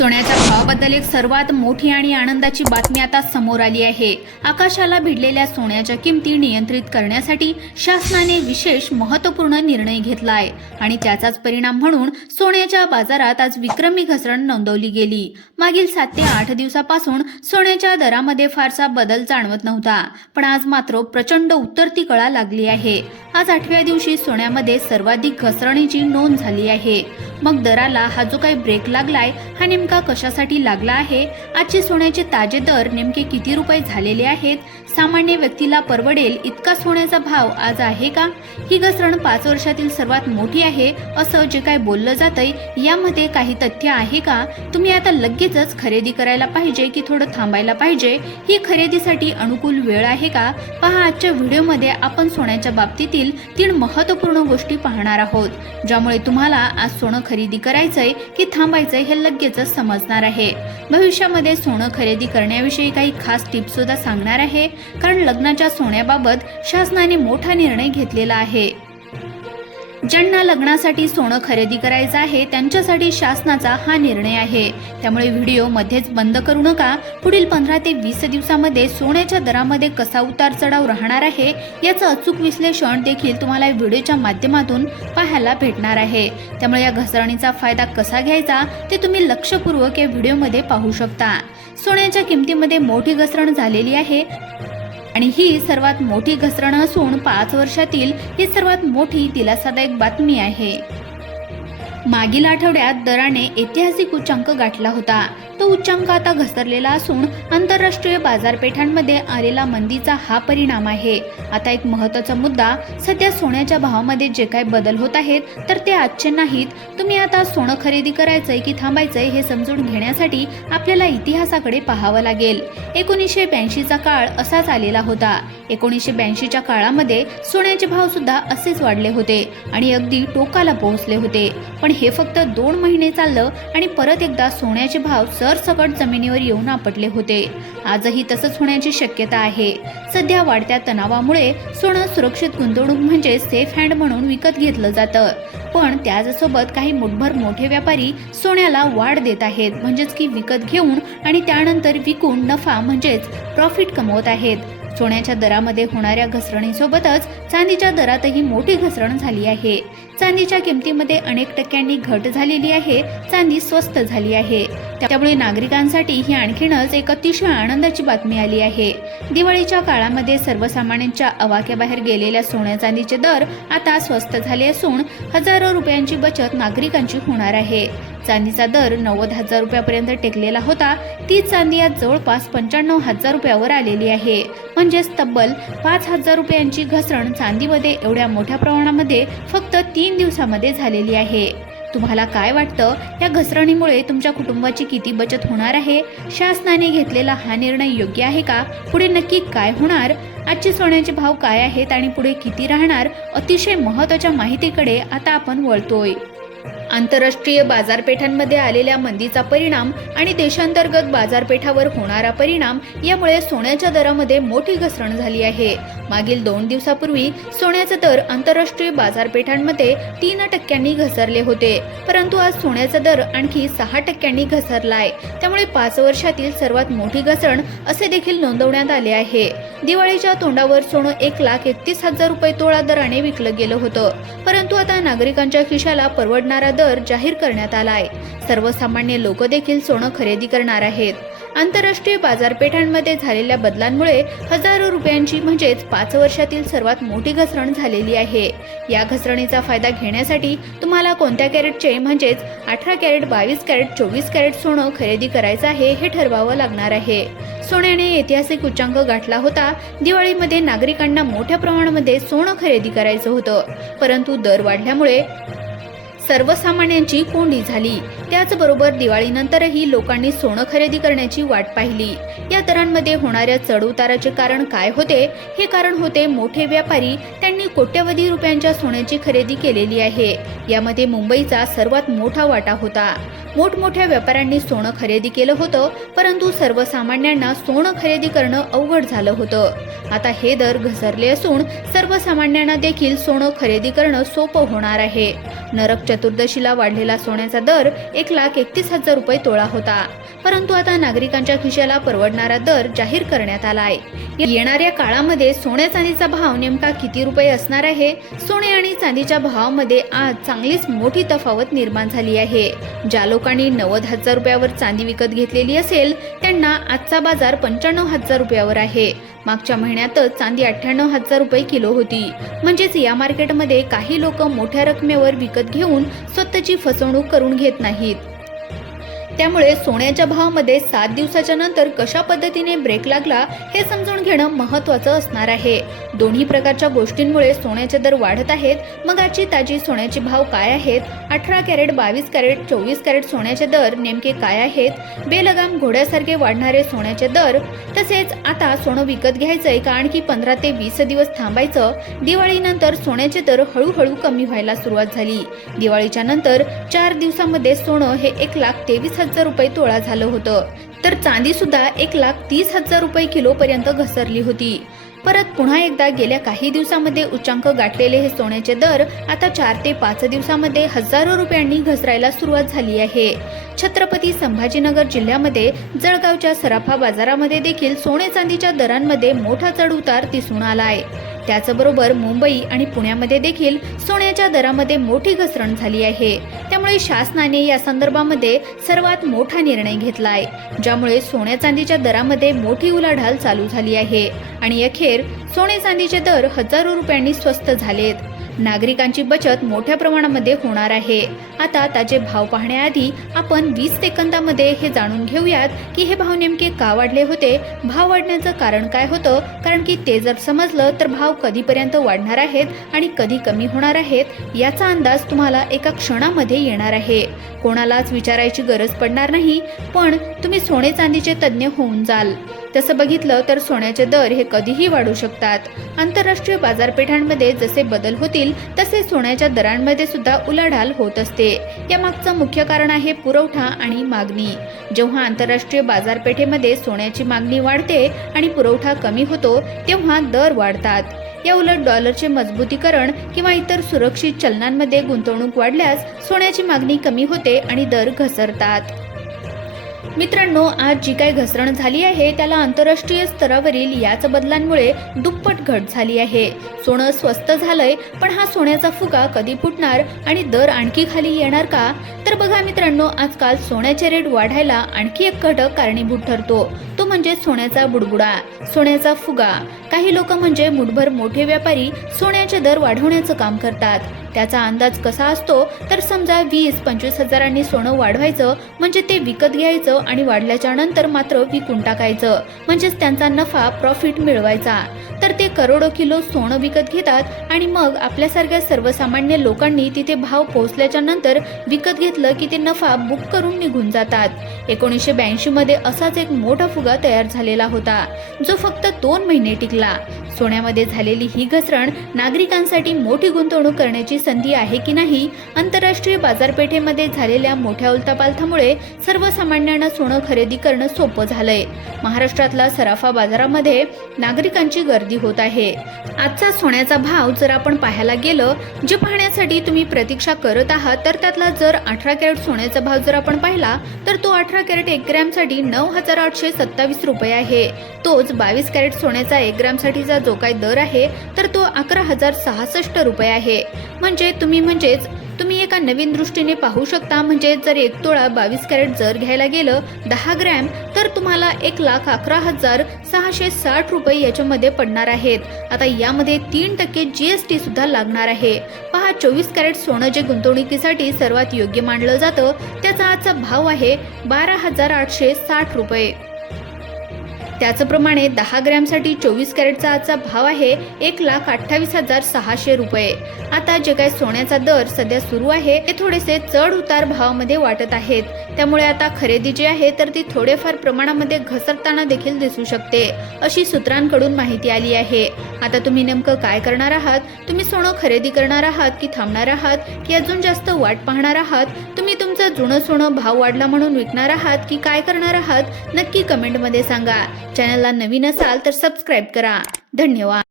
सोन्याच्या भावाबद्दल एक सर्वात मोठी आणि आनंदाची बातमी आता समोर आली आहे. आकाशाला भिडलेल्या सोन्याच्या किमती नियंत्रित करण्यासाठी शासनाने विशेष महत्त्वपूर्ण निर्णय घेतला आहे आणि त्याचाच परिणाम म्हणून सोन्याच्या बाजारात आज विक्रमी घसरण नोंदवली गेली. मागील सात ते आठ दिवसापासून सोन्याच्या दरामध्ये फारसा बदल जाणवत नव्हता पण आज मात्र प्रचंड उतरती कळा लागली आहे. आज आठव्या दिवशी सोन्यामध्ये सर्वाधिक घसरणीची नोंद झाली आहे. मग दराला हा जो काही ब्रेक लागलाय हा नेमका कशासाठी लागला आहे? आजचे सोन्याचे ताजे दर नेमके किती रुपये झालेले आहेत? सामान्य व्यक्तीला परवडेल इतका सोन्याचा भाव आज आहे का? ही घसरण पाच वर्षातील सर्वात मोठी आहे असं जे काय बोललं जातंय यामध्ये काही तथ्य आहे का? तुम्ही आता लगेचच खरेदी करायला पाहिजे की थोडं थांबायला पाहिजे? ही खरेदीसाठी अनुकूल वेळ आहे का? पहा आजच्या व्हिडिओमध्ये आपण सोन्याच्या बाबतीतील तीन महत्त्वपूर्ण गोष्टी पाहणार आहोत ज्यामुळे तुम्हाला आज सोनं खरेदी करायचंय की थांबायचंय हे लगेचच समजणार आहे. भविष्यामध्ये सोनं खरेदी करण्याविषयी काही खास टिप्स सुद्धा सांगणार आहे कारण लग्नाच्या सोन्याबाबत शासनाने मोठा निर्णय घेतलेला आहे. ज्यांना लग्नासाठी सोनं खरेदी करायचं आहे त्यांच्यासाठी शासनाचा हा निर्णय आहे. त्यामुळे व्हिडिओ मध्येच बंद करू नका. पुढील पंधरा ते वीस दिवसामध्ये सोन्याच्या दरामध्ये कसा उतार चढाव राहणार आहे याचं अचूक विश्लेषण देखील तुम्हाला व्हिडिओच्या माध्यमातून पाहायला भेटणार आहे. त्यामुळे या घसरणीचा फायदा कसा घ्यायचा ते तुम्ही लक्षपूर्वक या व्हिडिओमध्ये पाहू शकता. सोन्याच्या किमतीमध्ये मोठी घसरण झालेली आहे. आणि ही सर्वात मोठी घसरण असून पाच वर्षातील ही सर्वात मोठी दिलासादायक बातमी आहे. मागील आठवड्यात दराने ऐतिहासिक उच्चांक गाठला होता. तो उच्चांक आता घसरलेला असून आंतरराष्ट्रीय बाजारपेठांमध्ये आलेला मंदीचा हा परिणाम आहे. आता एक महत्त्वाचा मुद्दा सध्या सोन्याच्या भावामध्ये जे काही बदल होत आहेत तर ते आजचे नाहीत. तुम्ही आता सोनं खरेदी करायचंय की थांबायचंय हे समजून घेण्यासाठी आपल्याला इतिहासाकडे पाहावं लागेल. एकोणीसशे ब्याऐंशीचा काळ असाच आलेला होता. एकोणीसशे ब्याऐंशीच्या काळामध्ये सोन्याचे भाव सुद्धा असेच वाढले होते आणि अगदी टोकाला पोहोचले होते. पण पण हे फक्त दोन महिने चाललं आणि परत एकदा सोन्याचे भाव सरसकट जमिनीवर येऊन आपटले होते. आजही तसंच होण्याची शक्यता आहे. सध्या वाढत्या तणावामुळे सोनं सुरक्षित गुंतवणूक म्हणजे सेफ हँड म्हणून विकत घेतलं जातं. पण त्याचसोबत काही मुठभर मोठे व्यापारी सोन्याला वाढ देत आहेत. म्हणजेच की विकत घेऊन आणि त्यानंतर विकून नफा म्हणजेच प्रॉफिट कमवत आहेत. सोन्याच्या दरामध्ये होणाऱ्या घसरणीसोबतच चांदीच्या दरातही मोठी घसरण झाली आहे. चांदीच्या किमतीमध्ये अनेक टक्क्यांनी घट झालेली आहे चांदी स्वस्त झाली आहे. त्यामुळे नागरिकांसाठी ही आणखीनच एक अतिशय आनंदाची बातमी आली आहे. दिवाळीच्या काळामध्ये सर्वसामान्यांच्या अवाक्याबाहेर गेलेल्या सोन्या चांदीचे दर आता स्वस्त झाले असून हजारो रुपयांची बचत नागरिकांची होणार आहे. चांदीचा दर नव्वद हजार रुपयापर्यंत टेकलेला होता. ती चांदी आज जवळपास पंच्याण्णव हजार रुपयावर आलेली आहे. म्हणजेच तब्बल पाच हजार रुपयांची घसरण चांदीमध्ये एवढ्या मोठ्या प्रमाणामध्ये फक्त तीन दिवसामध्ये झालेली आहे. तुम्हाला काय वाटतं? या घसरणीमुळे तुमच्या कुटुंबाची किती बचत होणार आहे? शासनाने घेतलेला हा निर्णय योग्य आहे का? पुढे नक्की काय होणार? आजचे सोन्याचे भाव काय आहेत आणि पुढे किती राहणार? अतिशय महत्त्वाच्या माहितीकडे आता आपण वळतोय. आंतरराष्ट्रीय बाजारपेठांमध्ये आलेल्या मंदीचा परिणाम आणि देशांतर्गत बाजारपेठावर होणारा परिणाम यामुळे सोन्याच्या दरामध्ये मोठी घसरण झाली आहे. मागील दोन दिवसापूर्वी सोन्याचा दर आंतरराष्ट्रीय बाजारपेठांमध्ये तीन टक्क्यांनी घसरले होते परंतु आज सोन्याचा दर आणखी सहा टक्क्यांनी घसरलाय. त्यामुळे पाच वर्षातील सर्वात मोठी घसरण असे देखील नोंदवण्यात आले आहे. दिवाळीच्या तोंडावर सोनं एक लाख एकतीस हजार रुपये तोळा दराने विकलं गेलं होतं परंतु आता नागरिकांच्या खिशाला परवडणारा दर जाहीर करण्यात आला आहे. सर्वसामान्य लोक देखील सोनं खरेदी करणार आहेत. आंतरराष्ट्रीय बाजारपेठांमध्ये झालेल्या बदलांमुळे हजारो रुपयांची म्हणजेच पाच वर्षातील सर्वात मोठी घसरण झालेली आहे. या घसरणीचा फायदा घेण्यासाठी तुम्हाला कोणत्या कॅरेटचे म्हणजेच अठरा कॅरेट बावीस कॅरेट चोवीस कॅरेट सोनं खरेदी करायचं आहे हे ठरवावं लागणार आहे. सोन्याने ऐतिहासिक उच्चांक गाठला होता. दिवाळीमध्ये नागरिकांना मोठ्या प्रमाणामध्ये सोनं खरेदी करायचं होतं. परंतु दर वाढल्यामुळे सर्वसामान्यांची कोंडी झाली. त्याचबरोबर दिवाळीनंतरही लोकांनी सोनं खरेदी करण्याची वाट पाहिली. या दरांमध्ये होणाऱ्या चढउताराचे कारण काय होते? हे कारण होते मोठे व्यापारी त्यांनी कोट्यवधी रुपयांच्या सोन्याची खरेदी केलेली आहे. यामध्ये मुंबईचा सर्वात मोठा वाटा होता. मोठमोठ्या व्यापाऱ्यांनी सोनं खरेदी केलं होतं परंतु सर्वसामान्यांना सोनं खरेदी करणं अवघड झालं होतं. आता हे दर घसरले असून सर्वसामान्यांना देखील सोनं खरेदी करणं सोपं होणार आहे. नरक चतुर्दशीला वाढलेला सोन्याचा दर एक लाख एकतीस हजार रुपये तोळा होता. परंतु आता नागरिकांच्या खिशाला परवडणारा दर जाहीर करण्यात आला आहे येणाऱ्या काळामध्ये सोन्या चांदीचा भाव नेमका किती रुपये असणार आहे. सोने आणि चांदीच्या भावामध्ये आज चांगलीच मोठी तफावत निर्माण झाली आहे. ज्या लोकांनी नव्वद हजार रुपयावर चांदी विकत घेतलेली असेल त्यांना आजचा बाजार पंच्याण्णव हजार रुपयावर आहे. मागच्या महिन्यातच चांदी अठ्ठ्याण्णव हजार रुपये किलो होती. म्हणजेच या मार्केटमध्ये काही लोक मोठ्या रकमेवर विकत घेऊन स्वतःची फसवणूक करून घेत नाहीत. त्यामुळे सोन्याच्या भावामध्ये सात दिवसाच्या नंतर कशा पद्धतीने ब्रेक लागला हे समजून घेणं महत्वाचं असणार आहे. दोन्ही प्रकारच्या गोष्टींमुळे सोन्याचे दर वाढत आहेत. मग आजची ताजी सोन्याचे भाव काय आहेत? अठरा कॅरेट बावीस कॅरेट चोवीस कॅरेट सोन्याचे दर नेमके काय आहेत? बेलगाम घोड्यासारखे वाढणारे सोन्याचे दर? तसेच आता सोनं विकत घ्यायचंय का आणखी पंधरा ते वीस दिवस थांबायचं? दिवाळीनंतर सोन्याचे दर हळूहळू कमी व्हायला सुरुवात झाली. दिवाळीच्या नंतर चार दिवसामध्ये सोनं हे एक लाख तेवीस हजार रुपये तोळा झालं होतं. तर चांदी सुद्धा एक लाख तीस हजार रुपये किलो पर्यंत घसरली होती. परत पुन्हा एकदा गेल्या काही दिवसामध्ये उच्चांक गाठलेले हे सोन्याचे दर आता चार ते पाच दिवसामध्ये हजारो रुपयांनी घसरायला सुरुवात झाली आहे. छत्रपती संभाजीनगर जिल्ह्यामध्ये जळगावच्या सराफा बाजारामध्ये देखील सोने चांदीच्या दरांमध्ये मोठा चढ उतार दिसून आला आहे त्याचबरोबर मुंबई आणि पुण्यामध्ये देखील सोन्याच्या दरामध्ये मोठी घसरण झाली आहे. त्यामुळे शासनाने या संदर्भामध्ये सर्वात मोठा निर्णय घेतला आहे ज्यामुळे सोन्या चांदीच्या दरामध्ये मोठी उलाढाल चालू झाली आहे. आणि अखेर सोने चांदीचे दर हजारो रुपयांनी स्वस्त झालेत. नागरिकांची बचत मोठ्या प्रमाणामध्ये होणार आहे. आता त्याचे भाव पाहण्याआधी आपण वीस सेकंदामध्ये हे जाणून घेऊयात की हे भाव नेमके का वाढले होते? भाव वाढण्याचं कारण काय होतं? कारण की ते जर समजलं तर भाव कधीपर्यंत वाढणार आहेत आणि कधी कमी होणार आहेत याचा अंदाज तुम्हाला एका क्षणामध्ये येणार आहे. कोणालाच विचारायची गरज पडणार नाही पण तुम्ही सोने चांदीचे तज्ज्ञ होऊन जाल. तसं बघितलं तर सोन्याचे दर हे कधीही वाढू शकतात. आंतरराष्ट्रीय बाजारपेठांमध्ये जसे बदल होतील तसे सोन्याच्या दरांमध्ये सुद्धा उलाढाल होत असते. यामागचं मुख्य कारण आहे पुरवठा आणि मागणी. जेव्हा आंतरराष्ट्रीय बाजारपेठेमध्ये सोन्याची मागणी वाढते आणि पुरवठा कमी होतो तेव्हा दर वाढतात. या उलट डॉलरचे मजबूतीकरण किंवा इतर सुरक्षित चलनांमध्ये गुंतवणूक वाढल्यास सोन्याची मागणी कमी होते आणि दर घसरतात. मित्रांनो आज जी काही घसरण झाली आहे त्याला आंतरराष्ट्रीय स्तरावरील याच बदलांमुळे दुप्पट घट झाली आहे. सोनं स्वस्त झालंय पण हा सोन्याचा फुगा कधी फुटणार आणि दर आणखी खाली येणार का? तर बघा मित्रांनो आजकाल सोन्याचे रेट वाढायला आणखी एक घटक कारणीभूत ठरतो. तो म्हणजे सोन्याचा बुडबुडा सोन्याचा फुगा. काही लोक म्हणजे मुठभर मोठे व्यापारी सोन्याचे दर वाढवण्याचं काम करतात. त्याचा अंदाज कसा असतो तर समजा वीस पंचवीस हजारांनी सोनं वाढवायचं म्हणजे ते विकत घ्यायचं आणि वाढल्याच्या नंतर मात्र विकून टाकायचं. म्हणजेच त्यांचा नफा प्रॉफिट मिळवायचा. तर ते करोडो किलो सोनं विकत घेतात आणि मग आपल्यासारख्या सर्वसामान्य लोकांनी तिथे भाव पोहोचल्याच्या नंतर विकत घेतलं की ते नफा बुक करून निघून जातात. एकोणीसशे ब्याऐंशी मध्ये असाच एक मोठा फुगा तयार झालेला होता जो फक्त दोन महिने टिकला. सोन्यामध्ये झालेली ही घसरण नागरिकांसाठी मोठी गुंतवणूक करण्याची संधी आहे की नाही आंतरराष्ट्रीय बाजारपेठेमध्ये झालेल्या मोठ्या उलथापालथामुळे सर्वसामान्यांना सोनं खरेदी करणं सोपं झालंय. महाराष्ट्रातला सराफा बाजारामध्ये नागरिकांची गर्दी होत आहे. आजचा सोन्याचा भाव जर आपण पाहायला गेलं जे पाहण्यासाठी तुम्ही प्रतीक्षा करत आहात तर त्यातला जर अठरा कॅरेट सोन्याचा भाव जर आपण पाहिला तर तो अठरा कॅरेट एक ग्रॅमसाठी नऊ हजार आठशे सत्तावीस रुपये आहे. तोच बावीस कॅरेट सोन्याचा एक ग्रॅमसाठीचा जो काही दर आहे तर तो अकरा हजार सहासष्ट रुपये आहे. म्हणजे तुम्ही म्हणजेच तुम्ही एका नवीन दृष्टीने पाहू शकता. म्हणजे जर एक तोळा बावीस कॅरेट जर घ्यायला गेलं दहा ग्रॅम तर तुम्हाला एक लाख अकरा हजार सहाशे साठ रुपये याच्यामध्ये पडणार आहेत. आता यामध्ये तीन टक्के जी एस टी सुद्धा लागणार आहे. पहा चोवीस कॅरेट सोनं जे गुंतवणुकीसाठी सर्वात योग्य मानलं जातं त्याचा आजचा भाव आहे बारा हजार आठशे साठ रुपये. त्याचप्रमाणे दहा ग्रॅमसाठी चोवीस कॅरेटचा आजचा भाव आहे एक लाख अठ्ठावीस हजार सहाशे रुपये. आता जे काही सोन्याचा दर सध्या सुरू आहे ते थोडेसे चढ उतार भावामध्ये वाटत आहेत. त्यामुळे आता खरेदी जी आहे तर ती थोडेफार प्रमाणामध्ये घसरताना देखील दिसू शकते अशी सूत्रांकडून माहिती आली आहे. आता तुम्ही नेमकं काय करणार आहात? तुम्ही सोनं खरेदी करणार आहात की थांबणार आहात? की अजून जास्त वाट पाहणार आहात? तुम्ही तुमचं जुनं सोनं भाव वाढला म्हणून विकणार आहात की काय करणार आहात? नक्की कमेंटमध्ये सांगा. चॅनलला नवीन असाल तर सबस्क्राईब करा. धन्यवाद.